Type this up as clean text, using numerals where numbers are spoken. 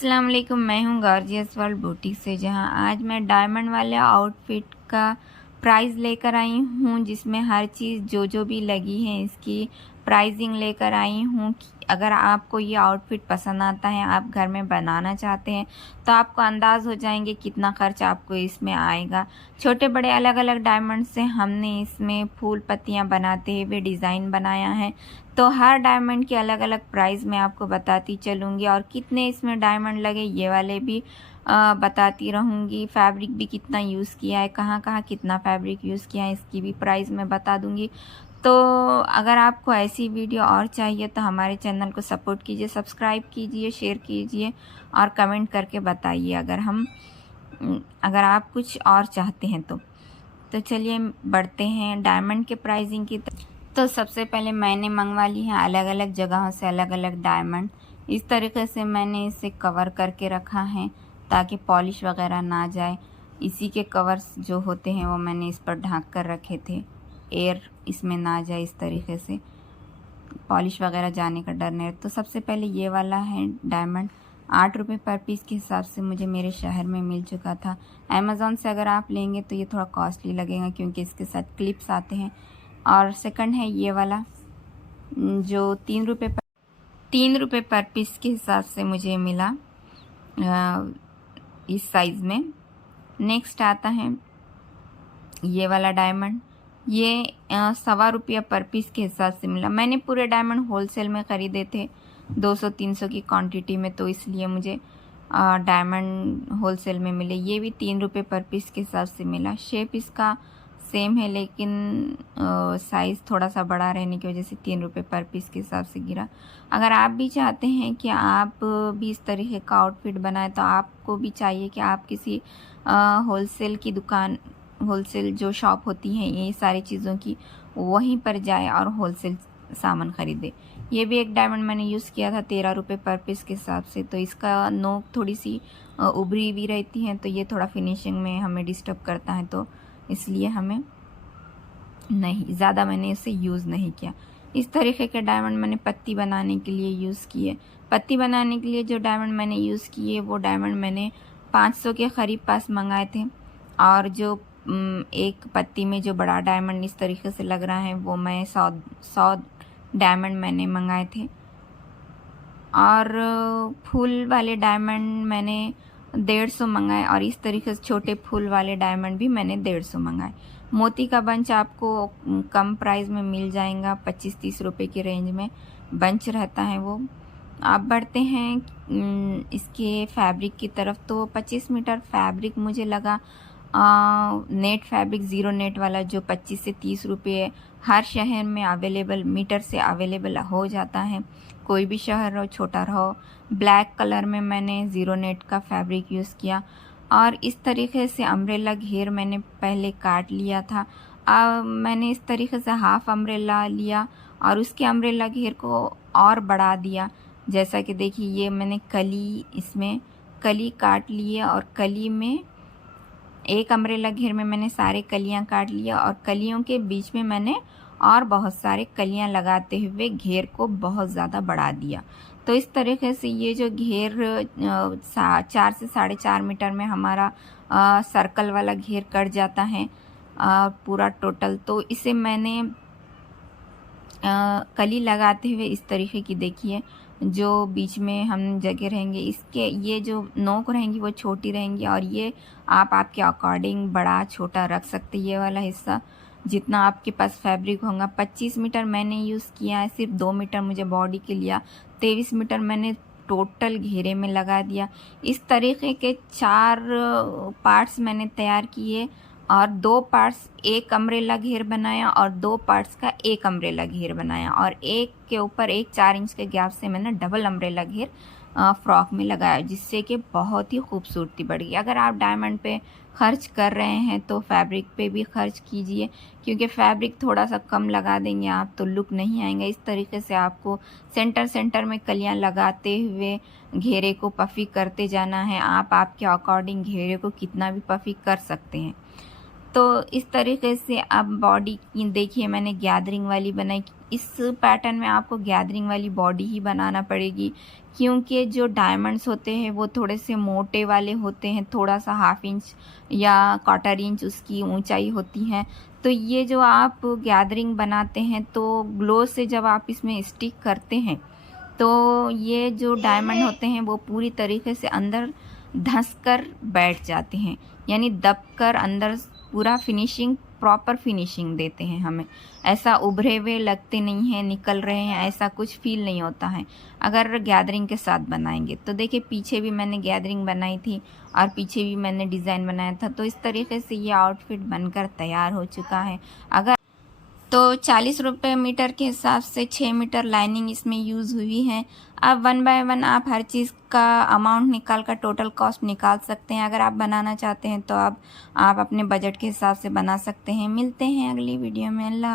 अस्सलाम वालेकुम, मैं हूँ गॉर्जियस वर्ल्ड बुटीक से, जहाँ आज मैं डायमंड वाले आउटफिट का प्राइस लेकर आई हूँ, जिसमें हर चीज़ जो भी लगी है इसकी प्राइसिंग लेकर आई हूँ। अगर आपको ये आउटफिट पसंद आता है, आप घर में बनाना चाहते हैं, तो आपको अंदाज़ हो जाएंगे कितना खर्च आपको इसमें आएगा। छोटे बड़े अलग अलग डायमंड से हमने इसमें फूल पत्तियाँ बनाते हुए डिज़ाइन बनाया है, तो हर डायमंड की अलग अलग प्राइस मैं आपको बताती चलूँगी और कितने इसमें डायमंड लगे ये वाले भी बताती रहूँगी। फैब्रिक भी कितना यूज़ किया है, कहाँ कहाँ कितना फैब्रिक यूज़ किया है, इसकी भी प्राइस मैं बता दूँगी। तो अगर आपको ऐसी वीडियो और चाहिए तो हमारे चैनल को सपोर्ट कीजिए, सब्सक्राइब कीजिए, शेयर कीजिए और कमेंट करके बताइए अगर आप कुछ और चाहते हैं तो चलिए बढ़ते हैं डायमंड के प्राइसिंग की। तो सबसे पहले मैंने मंगवा ली है अलग अलग जगहों से अलग अलग डायमंड। इस तरीके से मैंने इसे कवर करके रखा है ताकि पॉलिश वगैरह ना जाए। इसी के कवर्स जो होते हैं वो मैंने इस पर ढक कर रखे थे, एयर इसमें ना जाए, इस तरीके से पॉलिश वगैरह जाने का डर नहीं। तो सबसे पहले ये वाला है डायमंड, 8 रुपये पर पीस के हिसाब से मुझे मेरे शहर में मिल चुका था। अमेज़ॉन से अगर आप लेंगे तो ये थोड़ा कॉस्टली लगेगा क्योंकि इसके साथ क्लिप्स आते हैं। और सेकंड है ये वाला जो 3 रुपये पर पीस के हिसाब से मुझे मिला इस साइज़ में। नेक्स्ट आता है ये वाला डायमंड, ये 1.25 रुपया पर पीस के हिसाब से मिला। मैंने पूरे डायमंड होलसेल में ख़रीदे थे 200-300 की क्वांटिटी में, तो इसलिए मुझे डायमंड होलसेल में मिले। ये भी 3 रुपये पर पीस के हिसाब से मिला। शेप इसका सेम है लेकिन साइज़ थोड़ा सा बड़ा रहने की वजह से 3 रुपये पर पीस के हिसाब से गिरा। अगर आप भी चाहते हैं कि आप भी इस तरीके का आउटफिट बनाएं, तो आपको भी चाहिए कि आप किसी होलसेल की दुकान, होलसेल जो शॉप होती हैं ये सारी चीज़ों की, वहीं पर जाए और होलसेल सामान ख़रीदे। ये भी एक डायमंड मैंने यूज़ किया था 13 रुपये पर पीस के हिसाब से। तो इसका नोक थोड़ी सी उभरी हुई रहती है, तो ये थोड़ा फिनिशिंग में हमें डिस्टर्ब करता है, तो इसलिए हमें नहीं ज़्यादा मैंने इसे यूज़ नहीं किया। इस तरीके के डायमंड मैंने पत्ती बनाने के लिए यूज़ किए। पत्ती बनाने के लिए जो डायमंड मैंने यूज़ किए वो डायमंड मैंने 500 के करीब पास मंगाए थे, और जो एक पत्ती में जो बड़ा डायमंड इस तरीके से लग रहा है वो मैं 100 डायमंड मैंने मंगाए थे। और फूल वाले डायमंड मैंने 150 मंगाए, और इस तरीके से छोटे फूल वाले डायमंड भी मैंने 150 मंगाए। मोती का बंच आपको कम प्राइस में मिल जाएगा, 25-30 रुपये की रेंज में बंच रहता है वो। आप बढ़ते हैं इसके फैब्रिक की तरफ। तो 25 मीटर फैब्रिक मुझे लगा नेट फैब्रिक, ज़ीरो नेट वाला, जो 25 से 30 रुपये हर शहर में अवेलेबल मीटर से अवेलेबल हो जाता है, कोई भी शहर हो छोटा रहो। ब्लैक कलर में मैंने ज़ीरो नेट का फैब्रिक यूज़ किया, और इस तरीके से अम्ब्रेला घेर मैंने पहले काट लिया था। मैंने इस तरीके से हाफ अम्ब्रेला लिया और उसके अम्ब्रेला घेर को और बढ़ा दिया। जैसा कि देखिए ये मैंने इसमें कली काट लिए, और कली में एक अम्ब्रेला घेर में मैंने सारे कलियां काट लिया, और कलियों के बीच में मैंने और बहुत सारे कलियां लगाते हुए घेर को बहुत ज़्यादा बढ़ा दिया। तो इस तरीके से ये जो घेर 4 से 4.5 मीटर में हमारा सर्कल वाला घेर कट जाता है पूरा टोटल। तो इसे मैंने कली लगाते हुए इस तरीके की, देखिए जो बीच में हम जगह रहेंगे इसके, ये जो नोक रहेंगी वो छोटी रहेंगी, और ये आप आपके अकॉर्डिंग बड़ा छोटा रख सकते। ये वाला हिस्सा जितना आपके पास फैब्रिक होगा, 25 मीटर मैंने यूज़ किया है, सिर्फ 2 मीटर मुझे बॉडी के लिया, 23 मीटर मैंने टोटल घेरे में लगा दिया। इस तरीके के 4 पार्ट्स मैंने तैयार किए, और 2 पार्ट्स एक अम्ब्रेला घेर बनाया और 2 पार्ट्स का एक अम्ब्रेला घेर बनाया, और एक के ऊपर एक 4 इंच के गैप से मैंने डबल अम्ब्रेला घेर फ्रॉक में लगाया, जिससे कि बहुत ही खूबसूरती बढ़ गई। अगर आप डायमंड पे खर्च कर रहे हैं तो फैब्रिक पे भी खर्च कीजिए, क्योंकि फैब्रिक थोड़ा सा कम लगा देंगे आप तो लुक नहीं आएंगे। इस तरीके से आपको सेंटर में कलियां लगाते हुए घेरे को पफी करते जाना है। आप आपके अकॉर्डिंग घेरे को कितना भी पफी कर सकते हैं। तो इस तरीके से अब बॉडी की देखिए मैंने गैदरिंग वाली बनाई, इस पैटर्न में आपको गैदरिंग वाली बॉडी ही बनाना पड़ेगी, क्योंकि जो डायमंड्स होते हैं वो थोड़े से मोटे वाले होते हैं, थोड़ा सा 1/2 इंच या 1/4 इंच उसकी ऊंचाई होती है। तो ये जो आप गैदरिंग बनाते हैं तो ग्लो से जब आप इसमें स्टिक करते हैं तो ये जो डायमंड होते हैं वो पूरी तरीके से अंदर धंस कर बैठ जाते हैं, यानी दब कर अंदर पूरा फिनिशिंग, प्रॉपर फिनिशिंग देते हैं हमें। ऐसा उभरे हुए लगते नहीं हैं, निकल रहे हैं, ऐसा कुछ फील नहीं होता है अगर गैदरिंग के साथ बनाएंगे। तो देखिए पीछे भी मैंने गैदरिंग बनाई थी और पीछे भी मैंने डिज़ाइन बनाया था। तो इस तरीके से ये आउटफिट बनकर तैयार हो चुका है। अगर तो 40 रुपये मीटर के हिसाब से 6 मीटर लाइनिंग इसमें यूज़ हुई है। अब 1 बाय 1 आप हर चीज़ का अमाउंट निकाल कर टोटल कॉस्ट निकाल सकते हैं। अगर आप बनाना चाहते हैं तो आप अपने बजट के हिसाब से बना सकते हैं। मिलते हैं अगली वीडियो में। अल्लाह।